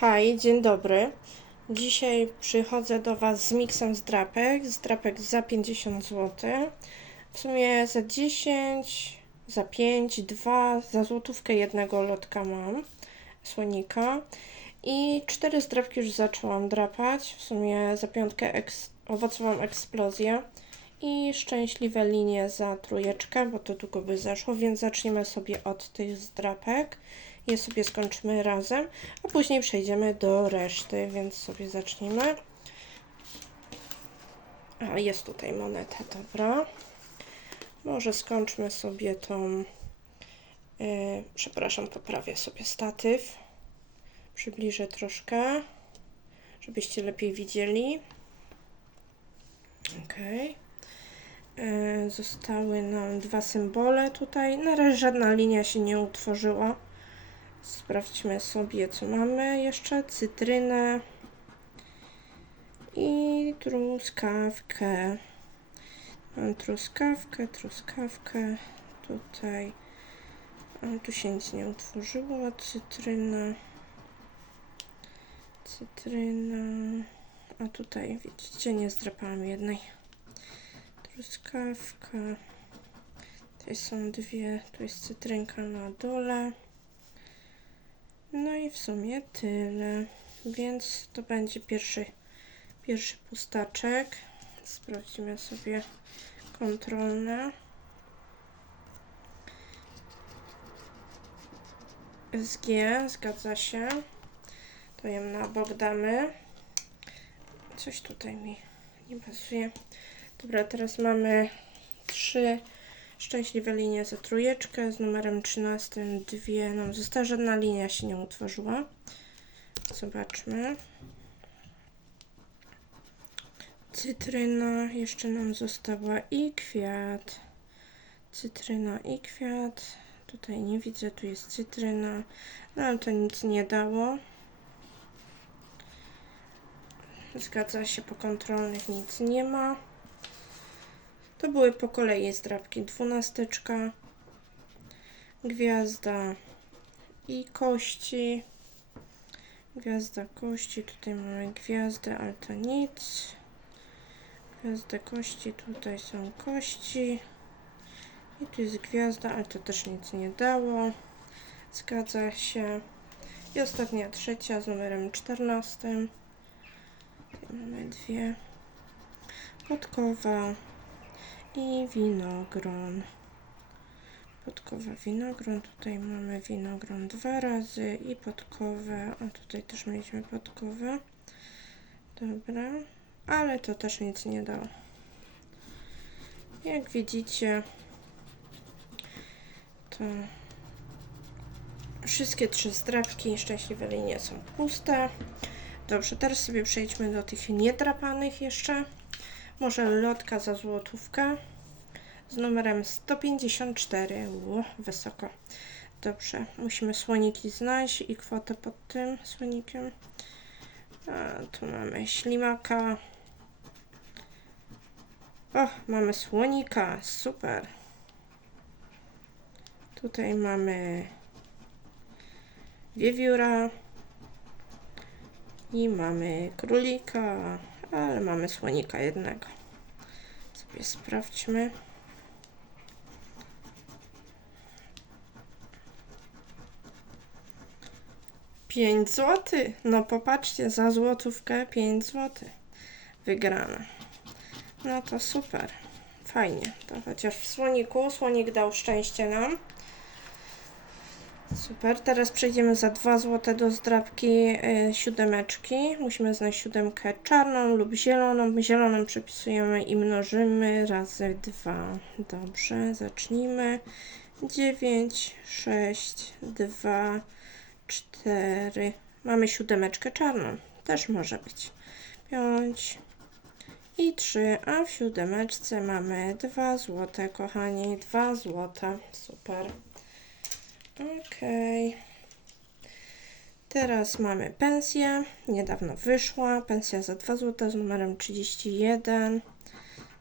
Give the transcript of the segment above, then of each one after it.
Hej, dzień dobry. Dzisiaj przychodzę do Was z miksem zdrapek. Zdrapek za 50 zł. W sumie za 10, za 5, 2, za złotówkę jednego lotka mam. Słonika. I cztery zdrapki już zaczęłam drapać. W sumie za piątkę eks owocową eksplozję. I szczęśliwe linie za trójeczkę, bo to długo by zaszło, więc zaczniemy sobie od tych zdrapek. Je sobie skończymy razem, a później przejdziemy do reszty, więc sobie zacznijmy. A, jest tutaj moneta, dobra. Może skończmy sobie tą. Yy, przepraszam, poprawię sobie statyw. Przybliżę troszkę, żebyście lepiej widzieli. Okej. E, Zostały nam dwa symbole tutaj. Na razie żadna linia się nie utworzyła. Sprawdźmy sobie, co mamy jeszcze. Cytrynę i truskawkę. Mam truskawkę, truskawkę. Tutaj. A tu się nic nie utworzyło. Cytryna. Cytryna. A tutaj, widzicie, nie zdrapałam jednej. Truskawka. Tutaj są dwie. Tu jest cytrynka na dole. I w sumie tyle. Więc to będzie pierwszy, pierwszy pustaczek. Sprawdzimy sobie kontrolne. SG, zgadza się. To ją na bok damy. Coś tutaj mi nie pasuje. Dobra, teraz mamy trzy szczęśliwe linie za trójeczkę. Z numerem 13 dwie nam została. Żadna linia się nie utworzyła. Zobaczmy. Cytryna jeszcze nam została i kwiat. Cytryna i kwiat. Tutaj nie widzę, tu jest cytryna. No ale to nic nie dało. Zgadza się, po kontrolnych nic nie ma. To były po kolei zdrabki. Dwunasteczka, gwiazda i kości. Gwiazda, kości. Tutaj mamy gwiazdę, ale to nic. Gwiazda, kości. Tutaj są kości. I tu jest gwiazda, ale to też nic nie dało. Zgadza się. I ostatnia trzecia z numerem 14. Tutaj mamy dwie. Podkowa i winogron. Podkowa winogron. Tutaj mamy winogron dwa razy i podkowę. A tutaj też mieliśmy podkowę. Dobra. Ale to też nic nie dało. Jak widzicie, to wszystkie trzy zdrapki szczęśliwe linie są puste. Dobrze, teraz sobie przejdźmy do tych niedrapanych jeszcze. Może lotka za złotówkę z numerem 154. Ło, wysoko. Dobrze, musimy słoniki znaleźć i kwotę pod tym słonikiem. A, tu mamy ślimaka. O, mamy słonika, super. Tutaj mamy wiewióra i mamy królika, ale mamy słonika jednego. Sobie sprawdźmy. Pięć złotych. No popatrzcie, za złotówkę 5 złotych. Wygrana. No to super. Fajnie. To chociaż w słoniku. Słonik dał szczęście nam. Super, teraz przejdziemy za 2 zł do zdrabki y, siódemeczki. Musimy znaleźć siódemkę czarną lub zieloną. Zieloną przepisujemy i mnożymy razy 2. Dobrze, zacznijmy. 9, 6, 2, 4. Mamy siódemeczkę czarną. Też może być. 5 i 3, a w siódemeczce mamy 2 zł, kochani. 2 zł. Super. Okej. Teraz mamy pensję. Niedawno wyszła. Pensja za 2 zł z numerem 31.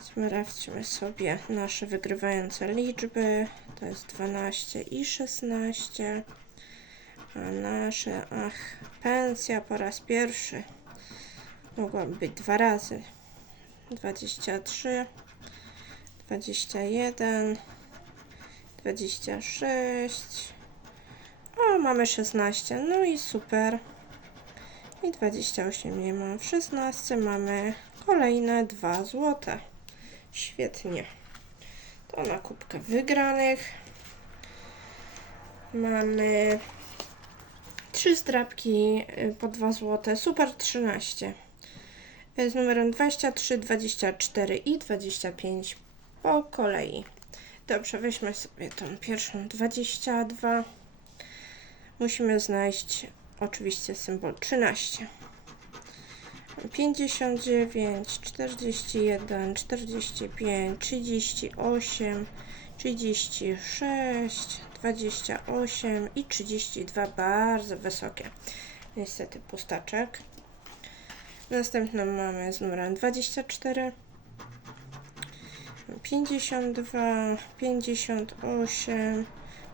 Sprawdźmy sobie nasze wygrywające liczby. To jest 12 i 16. A nasze, ach, pensja po raz pierwszy. Mogłaby być dwa razy. 23, 21, 26. Mamy 16. No i super. I 28 nie mam. W 16 mamy kolejne 2 złote. Świetnie. To na kubkę wygranych. Mamy trzy zdrabki y, po 2 złote. Super 13. Y, Z numerem 23, 24 i 25 po kolei. Dobrze, weźmy sobie tą pierwszą 22. Musimy znaleźć oczywiście symbol 13. 59, 41, 45, 38, 36, 28 i 32 bardzo wysokie. Niestety pustaczek. Następną mamy z numerem 24, 52, 58,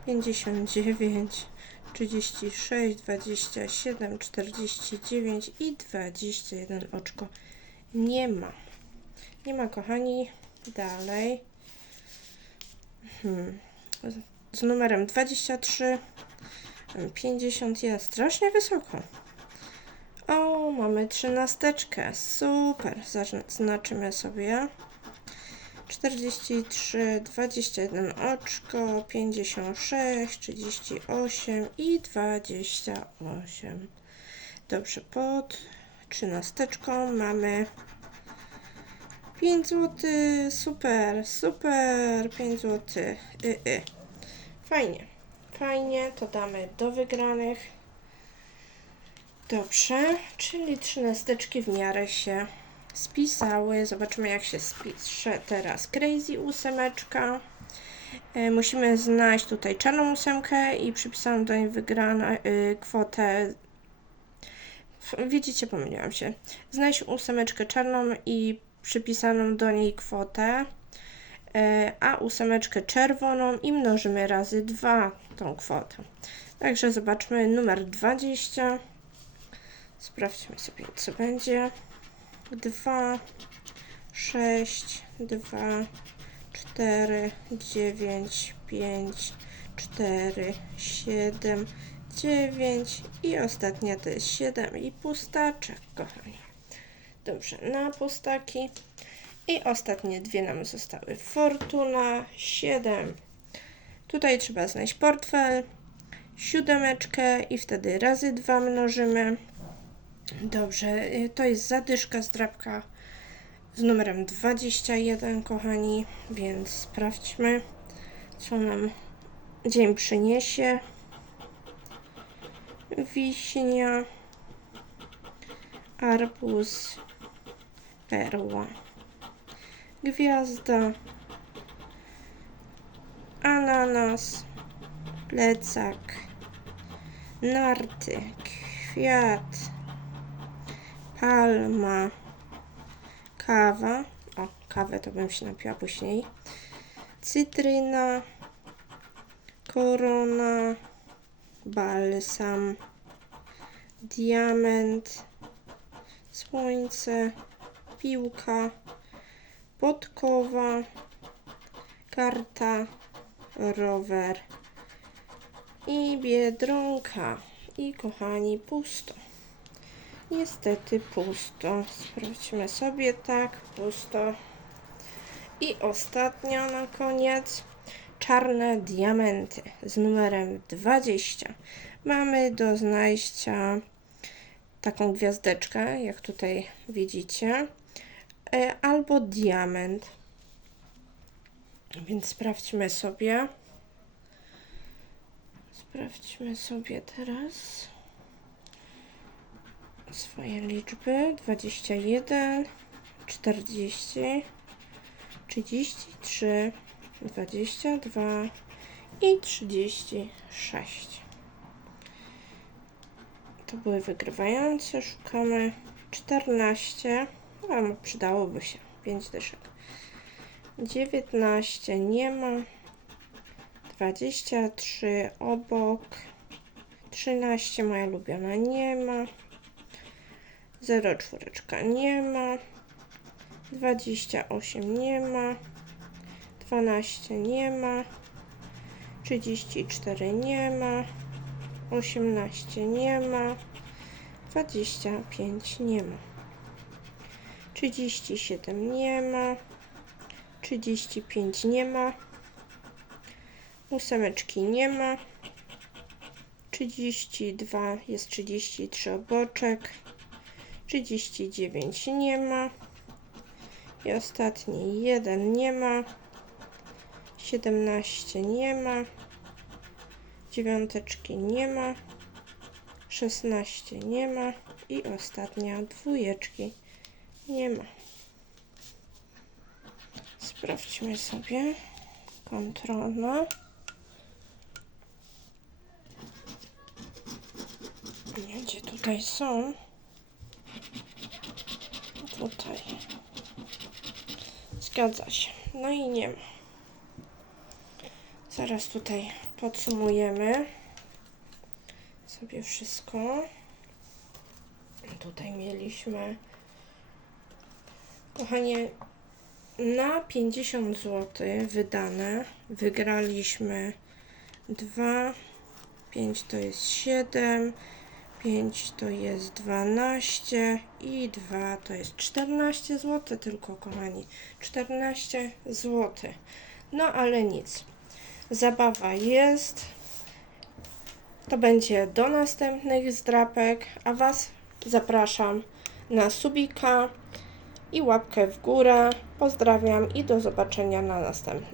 59, 36, 27, 49 i 21 oczko nie ma. Nie ma, kochani. Dalej. Hmm. Z numerem 23, 51, strasznie wysoko. O, mamy trzynasteczkę. Super. Zaznaczymy sobie. 43, 21 oczko, 56, 38 i 28. Dobrze, pod trzynasteczką mamy 5 zł. Super, super, 5 zł. Y, y. Fajnie, fajnie, to damy do wygranych. Dobrze, czyli trzynasteczki w miarę się spisały. Zobaczymy, jak się spisze teraz Crazy ósemeczka. E, Musimy znaleźć tutaj czarną ósemkę i przypisaną do niej wygraną y, kwotę. Widzicie, pomyliłam się. Znajdź ósemeczkę czarną i przypisaną do niej kwotę, e, a ósemeczkę czerwoną i mnożymy razy 2 tą kwotę. Także zobaczmy numer 20. Sprawdźmy sobie, co będzie. 2, 6, 2, 4, 9, 5, 4, 7, 9 i ostatnia to jest 7 i pustaczek, kochani. Dobrze, na pustaki. I ostatnie dwie nam zostały. Fortuna 7. Tutaj trzeba znaleźć portfel, siódemeczkę i wtedy razy 2 mnożymy. Dobrze, y, to jest zadyszka zdrabka z numerem 21, kochani, więc sprawdźmy, co nam dzień przyniesie. Wiśnia, arbuz, perła, gwiazda, ananas, plecak, narty, kwiat, palma, kawa. O, kawę to bym się napiła później. Cytryna, korona, balsam, diament, słońce, piłka, podkowa, karta, rower. I biedronka. I kochani, pusto. Niestety pusto. Sprawdźmy sobie tak, pusto. I ostatnia na koniec. Czarne diamenty z numerem 20. Mamy do znaleźcia taką gwiazdeczkę, jak tutaj widzicie, e, albo diament. Więc sprawdźmy sobie. Sprawdźmy sobie teraz swoje liczby. 21 40 33 22 i 36 to były wygrywające szukamy 14 a no, przydałoby się 5 dyszek. 19 nie ma 23 obok 13 moja ulubiona nie ma. 0 czwóreczka nie ma. 28 nie ma. 12 nie ma. 34 nie ma. 18 nie ma. 25 nie ma. 37 nie ma. 35 nie ma. Ósemeczki nie ma. 32 jest 33 oboczek. 39 nie ma. I ostatni jeden nie ma. 17 nie ma. Dziewiąteczki nie ma. 16 nie ma. I ostatnia dwójeczki nie ma. Sprawdźmy sobie. Kontrola. Nie, Gdzie tutaj są? Tutaj. Zgadza się. No i nie ma. Zaraz tutaj podsumujemy sobie wszystko. Tutaj mieliśmy, kochanie, na 50 zł wydane wygraliśmy 2, 5 to jest 7, 5 to jest 12 i 2 to jest 14 zł, tylko kochani, 14 zł. No ale nic. Zabawa jest. To będzie do następnych zdrapek, a Was zapraszam na subika i łapkę w górę. Pozdrawiam i do zobaczenia na następnych.